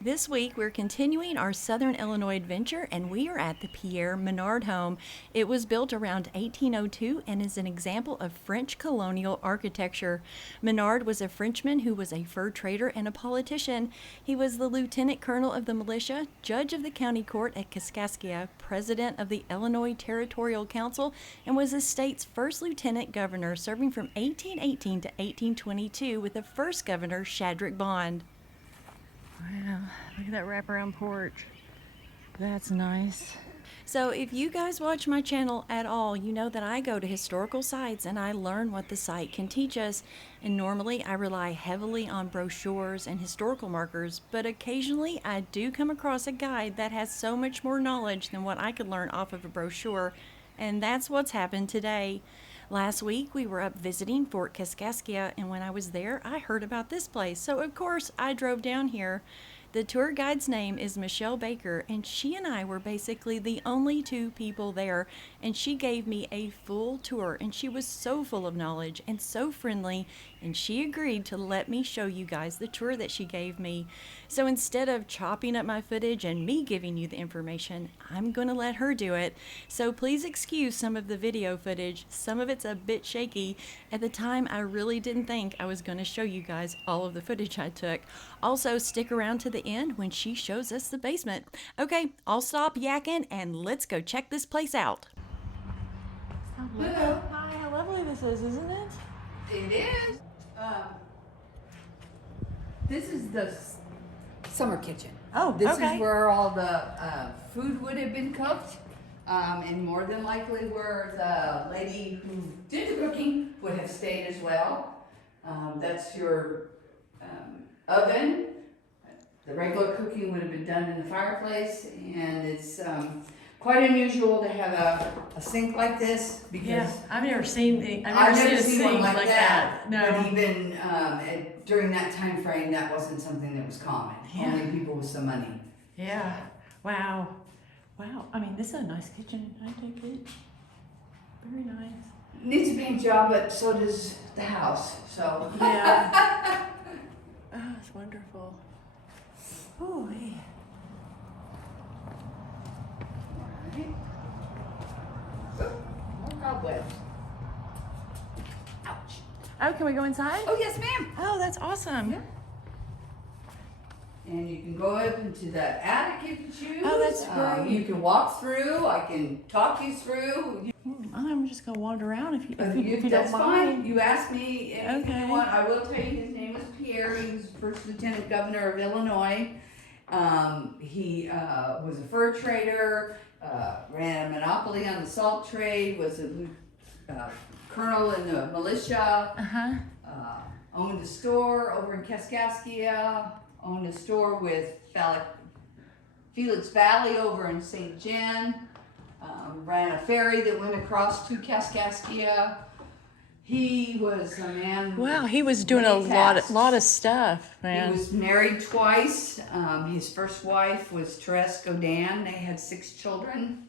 This week, we're continuing our Southern Illinois adventure, and we are at the Pierre Menard home. It was built around 1802 and is an example of French colonial architecture. Menard was a Frenchman who was a fur trader and a politician. He was the lieutenant colonel of the militia, judge of the county court at Kaskaskia, president of the Illinois Territorial Council, and was the state's first lieutenant governor, serving from 1818 to 1822 with the first governor, Shadrach Bond. Wow, look at that wraparound porch. That's nice. So if you guys watch my channel at all, you know that I go to historical sites and I learn what the site can teach us. And normally I rely heavily on brochures and historical markers, but occasionally I do come across a guide that has so much more knowledge than what I could learn off of a brochure. And that's what's happened today. Last week, we were up visiting Fort Kaskaskia, and when I was there, I heard about this place. So, of course, I drove down here. The tour guide's name is Michell Baker, and she and I were basically the only two people there, and she gave me a full tour, and she was so full of knowledge and so friendly, and she agreed to let me show you guys the tour that she gave me. So instead of chopping up my footage and me giving you the information, I'm going to let her do it. So please excuse some of the video footage. Some of it's a bit shaky. At the time, I really didn't think I was going to show you guys all of the footage I took. Also, stick around to the end when she shows us the basement. Okay, I'll stop yakking and let's go check this place out. Hello. Hi, how lovely this is, isn't it? It is. This is the summer kitchen. Oh, This okay. is where all the food would have been cooked, and more than likely where the lady who did the cooking would have stayed as well. That's your oven. The regular cooking would have been done in the fireplace, and it's quite unusual to have a sink like this because Yeah, I've never seen I've never a seen one sink like that. No. But even during that time frame, that wasn't something that was common. Yeah. Only people with some money. Yeah. Wow. Wow. I mean, this is a nice kitchen. I take it. Very nice. Needs a paint job, but so does the house. So Yeah. Oh, it's wonderful. Oh, yeah. More cobwebs. Ouch. Oh, can we go inside? Oh yes, ma'am. Oh, that's awesome. Yeah. And you can go up into the attic if you choose. Oh, that's great. You can walk through. I can talk you through. I'm just gonna wander around if you That's don't fine. mind. You asked me if Okay. you want. I will tell you his name was Pierre. He was first lieutenant governor of Illinois. He was a fur trader, ran a monopoly on the salt trade, was a colonel in the militia, owned a store over in Kaskaskia, owned a store with Felix Valley over in St. John, ran a ferry that went across to Kaskaskia. He was a man. Wow, he was doing a lot of stuff, man. He was married twice. His first wife was Therese Godin. They had 6 children.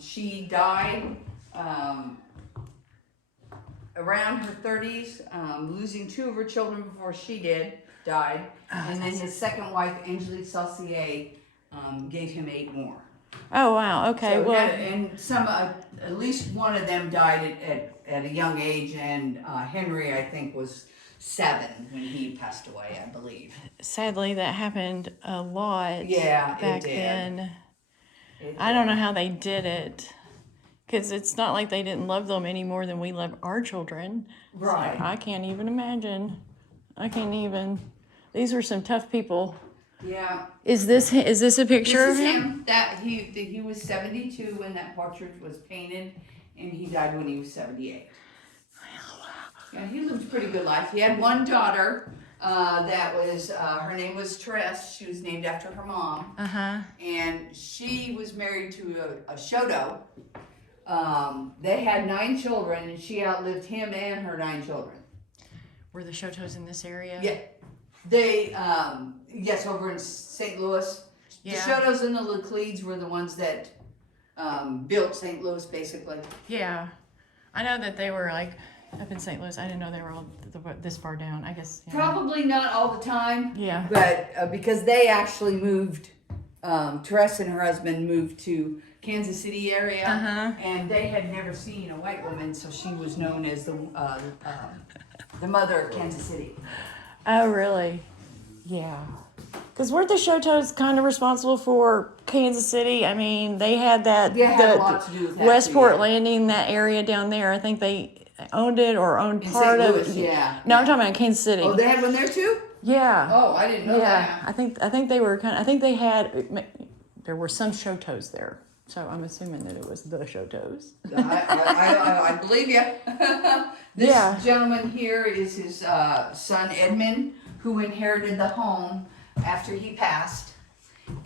She died around her 30s, losing 2 of her children before she died. And then his second wife, Angelique Saucier, gave him 8 more. Oh wow. Okay. So, Well. and some, at least one of them died at a young age, and Henry, I think, was 7 when he passed away, I believe. Sadly, that happened a lot. Yeah, back it did. then. I don't know how they did it, because it's not like they didn't love them any more than we love our children. Right. So I can't even imagine. I can't even. These were some tough people. Yeah. Is this a picture This of is him? him. That he was 72 when that portrait was painted, and he died when he was 78. Yeah, he lived a pretty good life. He had one daughter. That was her name was Therese. She was named after her mom. And she was married to a Shoto. They had 9 children, and she outlived him and her 9 children. Were the Shotos in this area? Yeah. They, yes, over in St. Louis. Yeah. The Shotos and the Lacledes were the ones that built St. Louis, basically. Yeah. I know that they were like Up in St. Louis, I didn't know they were all this far down. I guess. Yeah. Probably not all the time. Yeah. But because they actually moved, Teresa and her husband moved to Kansas City area, and they had never seen a white woman, so she was known as the mother of Kansas City. Oh, really? Yeah. Because weren't the Shotos kind of responsible for Kansas City? I mean, they had that. Yeah, had a lot to do with that. Westport too, yeah. Landing, that area down there. I think they owned it or owned In part St. of Louis, it. yeah. No, I'm talking about Kansas City. Oh, they had one there too? Yeah. Oh, I didn't know Yeah. that. I think they were kind of. I think they had. There were some Shotos there, so I'm assuming that it was the Shotos. I believe you. This gentleman here is his son Edmund, who inherited the home after he passed,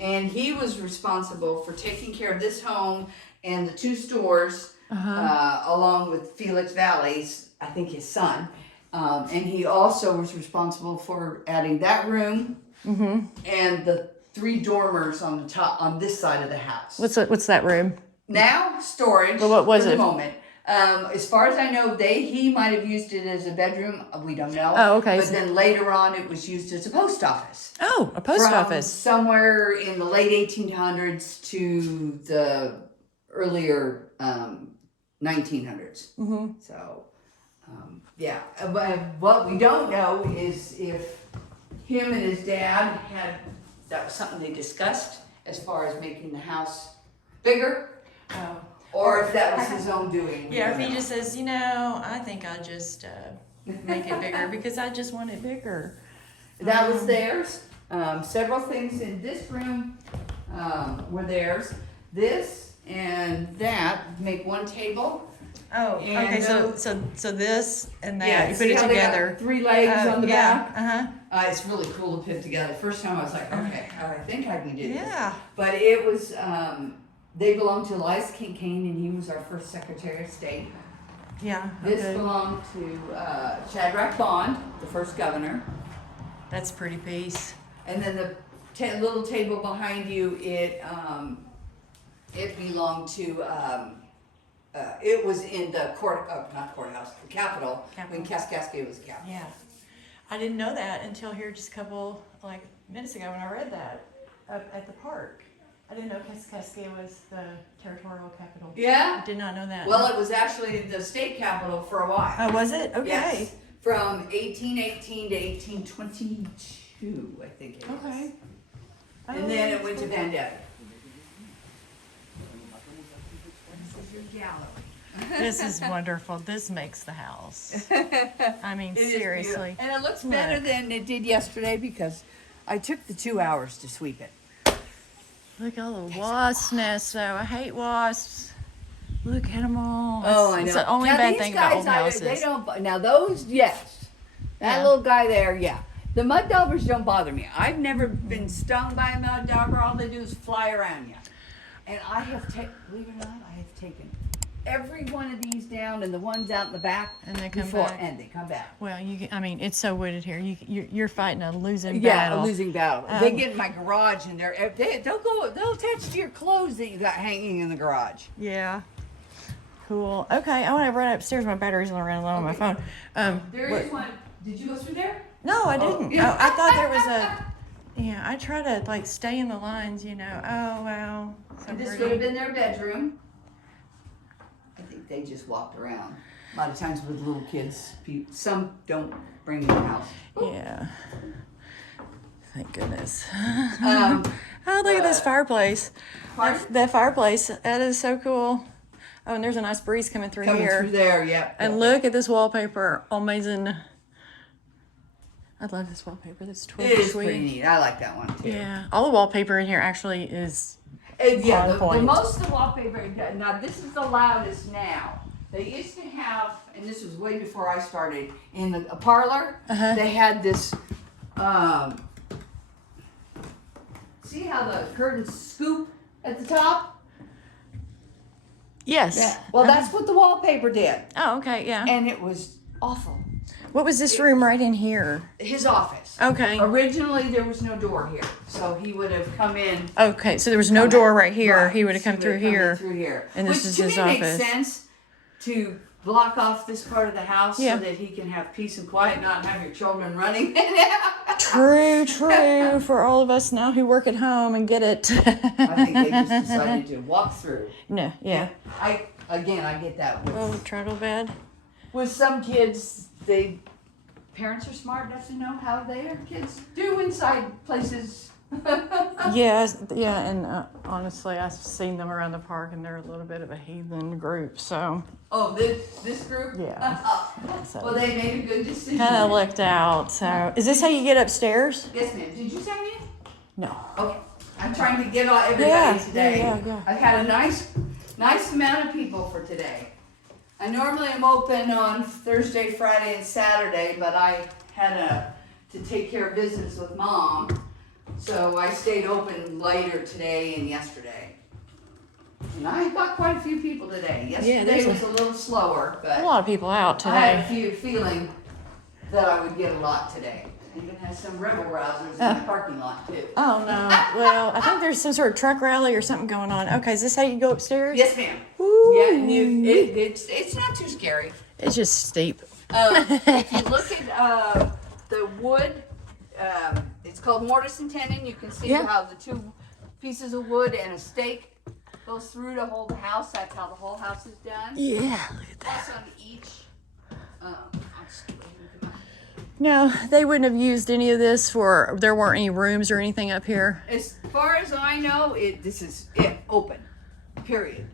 and he was responsible for taking care of this home and the 2 stores, along with Felix Valley's, I think his son, and he also was responsible for adding that room and the 3 dormers on the top on this side of the house. What's that room? Now storage. Well, what was for it? the moment. As far as I know, he might have used it as a bedroom. We don't know. Oh, okay. But then later on, it was used as a post office. Oh, a post office. Somewhere in the late 1800s to the earlier 1900s. So, yeah. But what we don't know is if him and his dad that was something they discussed as far as making the house bigger. Oh. Or if that was his own doing. Yeah, if he just says, I think I'll just make it bigger because I just want it bigger. That was theirs. Several things in this room were theirs. This and that make one table. Oh, And okay. So this and that Yeah, you put see it how they got together. 3 legs on the back. back. It's really cool to put together. First time I was like, okay, I think I can do this. Yeah. But it was. They belonged to Elias Kincaid, and he was our first Secretary of State. Yeah. This Okay. belonged to Shadrach Bond, the first governor. That's a pretty piece. And then the little table behind you, it belonged to, it was in the not courthouse, the Capitol, when Kaskaskia was the capital. Yeah. I didn't know that until here just a couple minutes ago when I read that up at the park. I didn't know Kaskaskia was the territorial capital. Yeah? I did not know that. Well, it was actually the state capital for a while. Oh, was it? Okay. Yes. From 1818 to 1822, I think it was. Okay. And then it went to Vandalia. This is your gallery. This is wonderful. This makes the house. I mean, It is seriously. beautiful. And it looks better than it did yesterday because I took the 2 hours to sweep it. Look at all the wasp nests, though. I hate wasps. Look at them all. Oh, I know. It's the only Now, bad these thing about old guys, houses. They don't. Now those, yes. That Yeah. little guy there, yeah. The mud daubers don't bother me. I've never been stung by a mud dauber. All they do is fly around you. And I have taken, believe it or not, I have taken every one of these down and the ones out in the back. And they come before, back. And they come back. Well, I mean, it's so wooded here. You're fighting a losing Yeah, battle. a losing battle. They get in my garage and they'll attach to your clothes that you got hanging in the garage. Yeah. Cool. Okay, I want to run upstairs. My battery's only running low on my phone. There is one. Did you go through there? No, I didn't. yeah. Oh, I thought there was a. Yeah, I try to stay in the lines. Oh wow. So This pretty. would have been their bedroom. I think they just walked around. A lot of times with little kids, some don't bring them in the house. Yeah. Thank goodness. Um, Oh, look at this fireplace. Pardon? That fireplace. That is so cool. Oh, and there's a nice breeze coming through Coming here. through there, yep. And look at this wallpaper. Amazing. I love this wallpaper. This It is sweet. pretty neat. I like that one too. Yeah. All the wallpaper in here actually is. And yeah, On the point. most of the wallpaper. Now this is the loudest now. They used to have, and this was way before I started, in a parlor. They had this. See how the curtains scoop at the top? Yes. Yeah. Well, that's what the wallpaper did, Oh, okay. Yeah. and it was awful. What was this room right in here? His office. Okay. Originally, there was no door here, so he would have come in. Okay. So there was no door right here. Right. He would have come He through would have here. Through here. And this Which is to his me office. makes sense to block off this part of the house Yeah. so that he can have peace and quiet, not have your children running. True. For all of us now who work at home and get it. I think they just decided to walk through. No, yeah. I get that with, Oh, travel bed. with some kids. Parents are smart enough to know how their kids do inside places. Yes, yeah, and honestly, I've seen them around the park, and they're a little bit of a heathen group. So Oh, this group? yeah. Well, they made a good decision. Kind of looked out. So, is this how you get upstairs? Yes, ma'am. Did you send me? No. Okay. I'm trying to get all everybody today. Yeah. I've had a nice amount of people for today. I normally am open on Thursday, Friday, and Saturday, but I had to take care of business with Mom, so I stayed open later today and yesterday. And I got quite a few people today. Yesterday was a little slower, but A lot of people out I had a today. feeling that I would get a lot today. Even had some rebel rousers in the parking lot too. Oh no. Well, I think there's some sort of truck rally or something going on. Okay, is this how you go upstairs? Yes, ma'am. Ooh. Yeah, and it's not too scary. It's just steep. If you look at the wood, it's called mortise and tenon. You can see Yeah. how the two pieces of wood and a stake goes through to hold the house. That's how the whole house is done. Yeah, look at that. Plus on each. I'll just go ahead and come out. No, they wouldn't have used any of this for. There weren't any rooms or anything up here. As far as I know, this is it open. Period.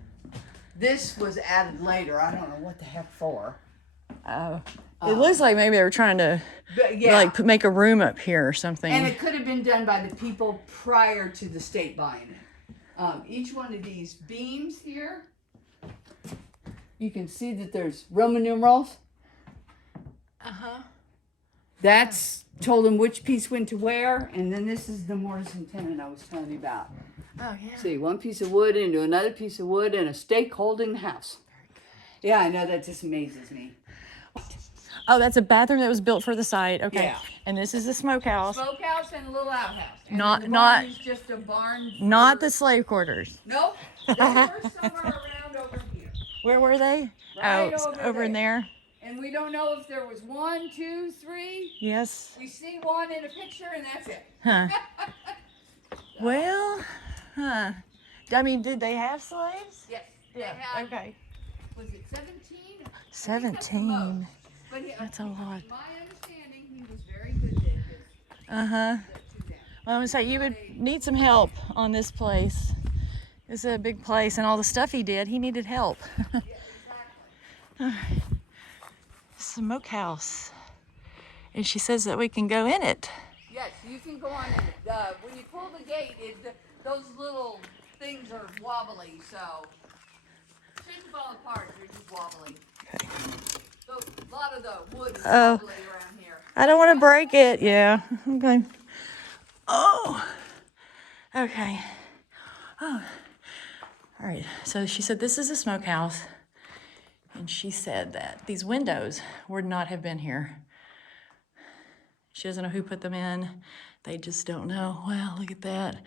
This was added later. I don't know what the heck for. It looks like maybe they were trying to But yeah. like make a room up here or something. And it could have been done by the people prior to the state buying it. Each one of these beams here, you can see that there's Roman numerals. That's told them which piece went to where, and then this is the mortise and tenon I was telling you about. Oh yeah. See, one piece of wood into another piece of wood and a stake holding the house. Yeah, I know, that just amazes me. Oh, that's a bathroom that was built for the site. Okay. Yeah. And this is the smokehouse. Smokehouse and a little outhouse. And Not- the barn not- is just a barn. Not the slave quarters. Nope. They were somewhere around over here. Where were they? Right oh, over in there. And we don't know if there was 1, 2, 3. Yes. We see one in a picture and that's it. Huh. Well, huh. I mean, did they have slaves? Yes. They had, Okay. was it 17? 17. But That's a lot. My understanding, he was very good at his, Uh-huh. to them. Well, I'm gonna say you would need some help on this place. It's a big place, and all the stuff he did, he needed help. Yeah, exactly. Smokehouse. And she says that we can go in it. Yes, you can go on in it. When you pull the gate, those little things are wobbly, so shouldn't fall apart. They're just wobbly. Okay. So a lot of the wood is Oh. wobbly around here. I don't want to break it. Yeah. Okay. Oh. Okay. Oh. All right. So she said this is a smokehouse. And she said that these windows would not have been here. She doesn't know who put them in. They just don't know. Wow, look at that.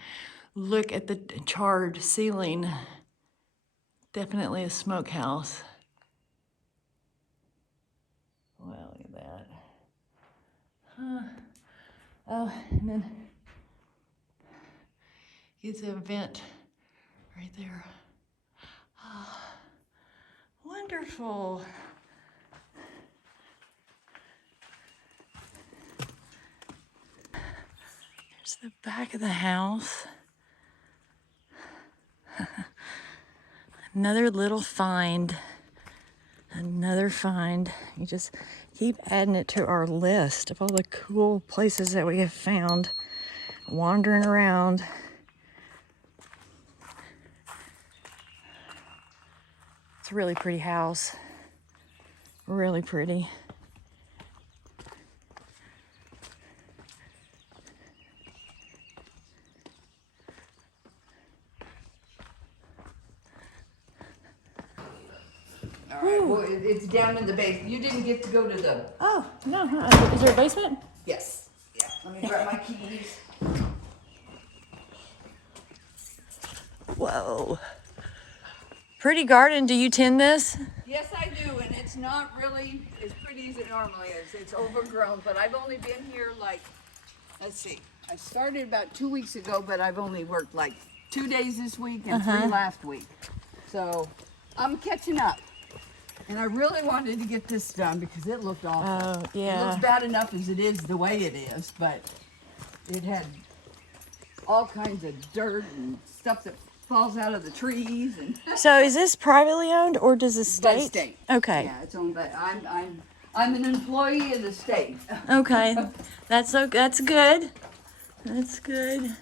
Look at the charred ceiling. Definitely a smokehouse. Wow, look at that. Huh. Oh, and then it's a vent right there. Oh, wonderful. There's the back of the house. Another little find. Another find. You just keep adding it to our list of all the cool places that we have found wandering around. It's a really pretty house. Really pretty. All right. Well, it's down in the basement. You didn't get to go to the. Oh, no. Is there a basement? Yes. Yeah. Let me grab my keys. Whoa. Pretty garden. Do you tend this? Yes, I do, and it's It's not really as pretty as it normally is. It's overgrown, but I've only been here like, let's see, I started about 2 weeks ago, but I've only worked like 2 days this week and 3 last week. So I'm catching up. And I really wanted to get this done because it looked awful. Oh, yeah. It looks bad enough as it is the way it is, but it had all kinds of dirt and stuff that falls out of the trees. And So is this privately owned or does the by state? the state. Okay. Yeah, it's owned by. I'm an employee of the state. Okay. That's good. That's good.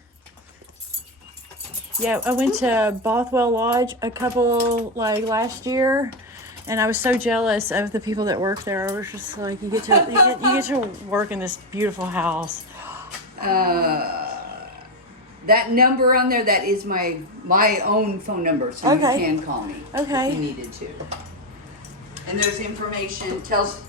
Yeah, I went to Bothwell Lodge a couple last year, and I was so jealous of the people that work there. I was just like, you get to work in this beautiful house. That number on there, that is my own phone number, so Okay. you can call me Okay. if you needed to. And there's information, tells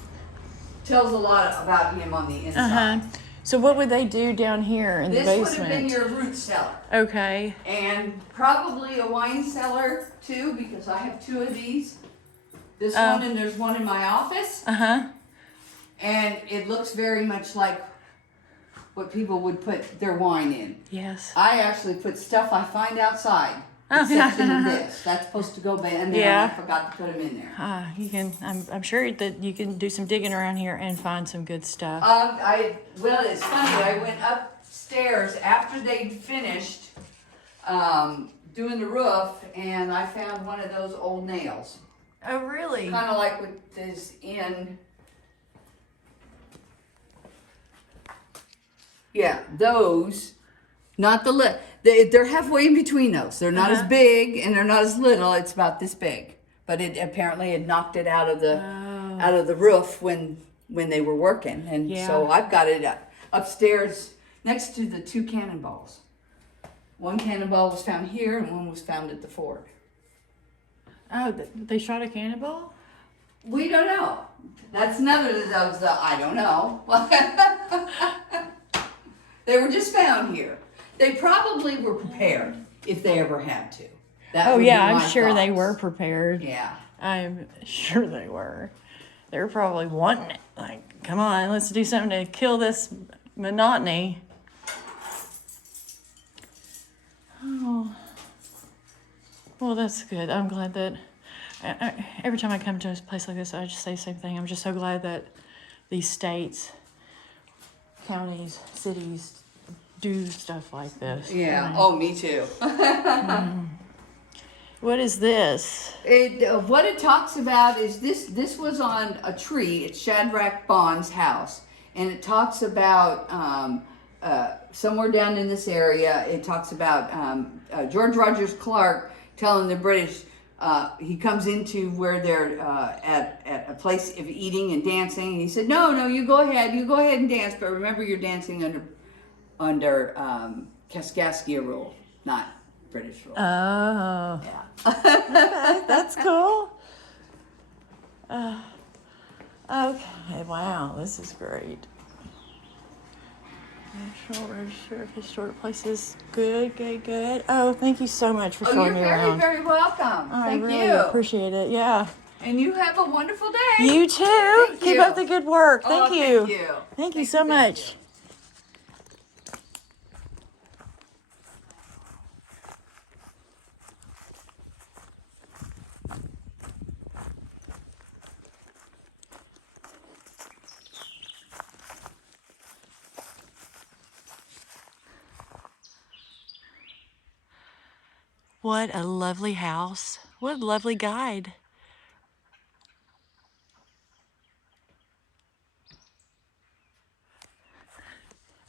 a lot about him on the inside. So what would they do down here in This the would basement? have been your root cellar. Okay. And probably a wine cellar too, because I have 2 of these. This one, and there's one in my office. And it looks very much like what people would put their wine in. Yes. I actually put stuff I find outside. Except in this. That's supposed to go in there, Yeah. and I forgot to put them in there. You can. I'm sure that you can do some digging around here and find some good stuff. Well, it's funny. I went upstairs after they'd finished doing the roof, and I found one of those old nails. Oh, really? Kind of like what is in. Yeah, those. Not the they're halfway in between those. They're not as big and they're not as little. It's about this big. But it apparently had knocked it out of the roof when they were working, and so I've got it upstairs next to the 2 cannonballs. One cannonball was found here, and one was found at the fort. Oh, they shot a cannonball? We don't know. That's another of those that I don't know. They were just found here. They probably were prepared if they ever had to. That would be I'm my sure they thoughts. were prepared. Yeah. I'm sure they were. They were probably wanting it. Like, come on, let's do something to kill this monotony. Oh. Well, that's good. I'm glad that every time I come to a place like this, I just say the same thing. I'm just so glad that these states, counties, cities do stuff like this. Yeah. Oh, me too. What is this? What it talks about is this was on a tree at Shadrach Bond's house, and it talks about somewhere down in this area. It talks about George Rogers Clark telling the British he comes into where they're at a place of eating and dancing. And he said, "No, you go ahead and dance, but remember you're dancing under Kaskaskia rule, not British rule." Oh. Yeah. Okay, that's cool. Okay, wow, this is great. National Register of Historic Places. Good. Oh, thank you so much for showing me around. You're very welcome. I Thank really you. appreciate it. Yeah. And you have a wonderful day. You too. Thank Keep you. up the good work. Oh, Thank you. Thank you. Thank you so much. What a lovely house. What a lovely guide.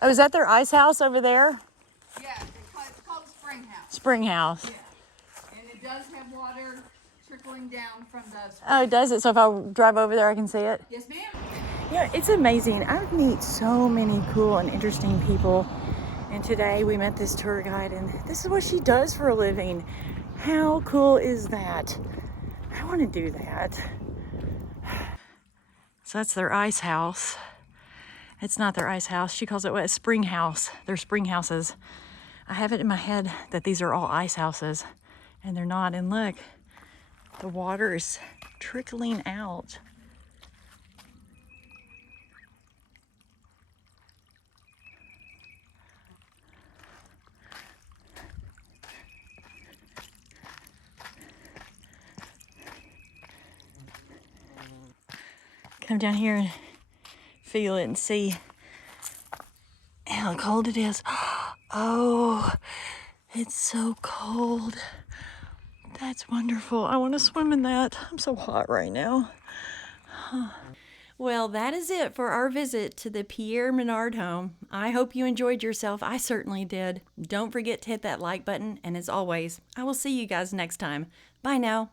Oh, is that their ice house over there? Yeah, it's called Spring House. Spring house. Yeah. And it does have water trickling down from the spring. Oh, does it? So if I drive over there, I can see it? Yes, ma'am. Yeah, it's amazing. I meet so many cool and interesting people. And today we met this tour guide, and this is what she does for a living. How cool is that? I want to do that. So that's their ice house. It's not their ice house. She calls it what? A spring house. They're spring houses. I have it in my head that these are all ice houses, and they're not. And look, the water is trickling out. come down here and feel it and see how cold it is. Oh, it's so cold. That's wonderful. I want to swim in that. I'm so hot right now. Well, that is it for our visit to the Pierre Menard home. I hope you enjoyed yourself. I certainly did. Don't forget to hit that like button, and as always, I will see you guys next time. Bye now.